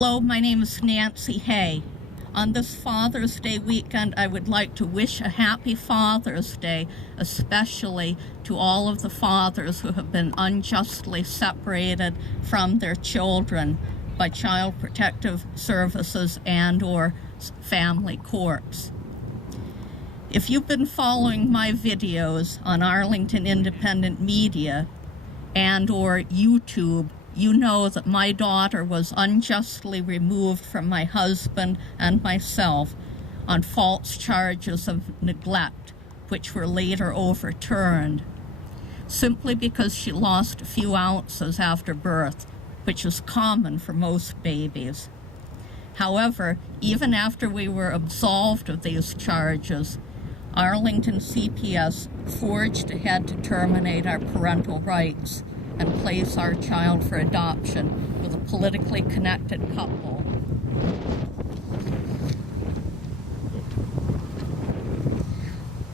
Hello, my name is Nancy Hay. On this Father's Day weekend, I would like to wish a happy Father's Day, especially to all of the fathers who have been unjustly separated from their children by Child Protective Services and/or family courts. If you've been following my videos on Arlington Independent Media and/or YouTube, you know that my daughter was unjustly removed from my husband and myself on false charges of neglect, which were later overturned, simply because she lost a few ounces after birth, which is common for most babies. However, even after we were absolved of these charges, Arlington CPS forged ahead to terminate our parental rights and place our child for adoption with a politically connected couple.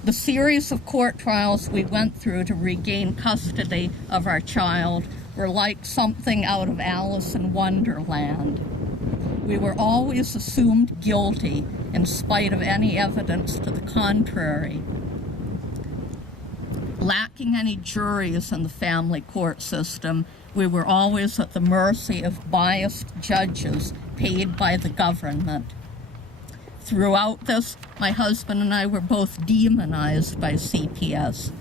The series of court trials we went through to regain custody of our child were like something out of Alice in Wonderland. We were always assumed guilty in spite of any evidence to the contrary. Lacking any juries in the family court system, we were always at the mercy of biased judges paid by the government. Throughout this, my husband and I were both demonized by CPS.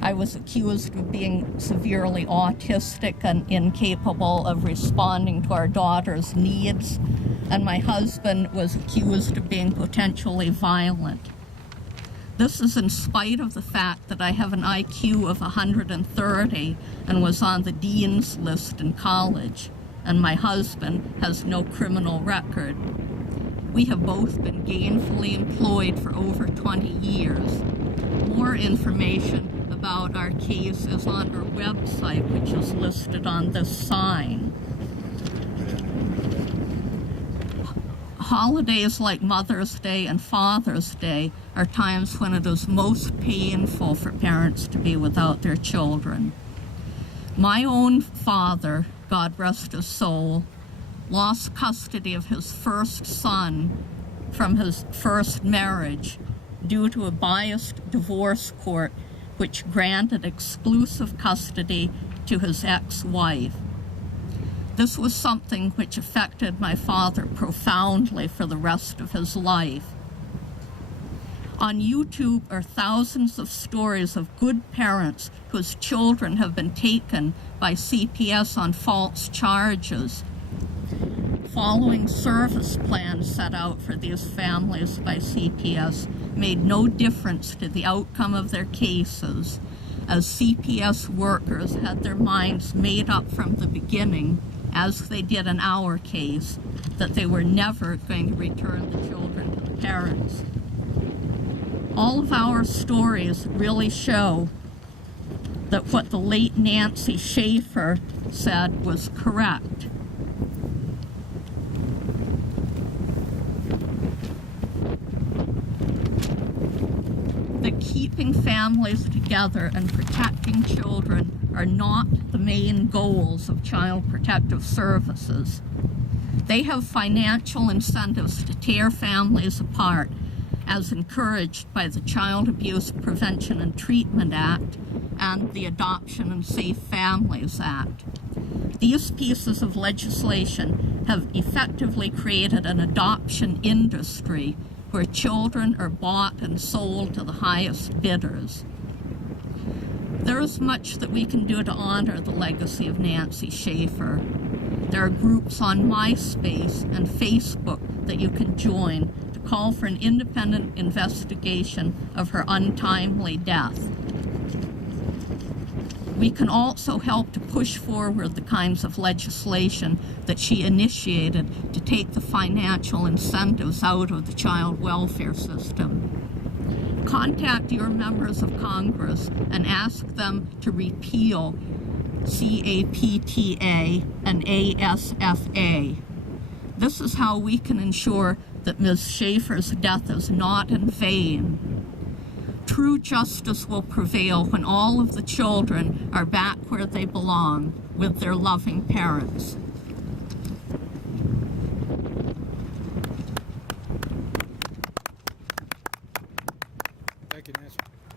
I was accused of being severely autistic and incapable of responding to our daughter's needs, and my husband was accused of being potentially violent. This is in spite of the fact that I have an IQ of 130 and was on the dean's list in college, and my husband has no criminal record. We have both been gainfully employed for over 20 years. More information about our case is on our website, which is listed on this sign. Holidays like Mother's Day and Father's Day are times when it is most painful for parents to be without their children. My own father, God rest his soul, lost custody of his first son from his first marriage due to a biased divorce court which granted exclusive custody to his ex-wife. This was something which affected my father profoundly for the rest of his life. On YouTube are thousands of stories of good parents whose children have been taken by CPS on false charges. Following service plans set out for these families by CPS made no difference to the outcome of their cases, as CPS workers had their minds made up from the beginning, as they did in our case, that they were never going to return the children to the parents. All of our stories really show that what the late Nancy Schaefer said was correct. That keeping families together and protecting children are not the main goals of Child Protective Services. They have financial incentives to tear families apart, as encouraged by the Child Abuse Prevention and Treatment Act and the Adoption and Safe Families Act. These pieces of legislation have effectively created an adoption industry where children are bought and sold to the highest bidders. There is much that we can do to honor the legacy of Nancy Schaefer. There are groups on MySpace and Facebook that you can join to call for an independent investigation of her untimely death. We can also help to push forward the kinds of legislation that she initiated to take the financial incentives out of the child welfare system. Contact your members of Congress and ask them to repeal CAPTA and ASFA. This is how we can ensure that Ms. Schaefer's death is not in vain. True justice will prevail when all of the children are back where they belong with their loving parents. Thank you, Nancy.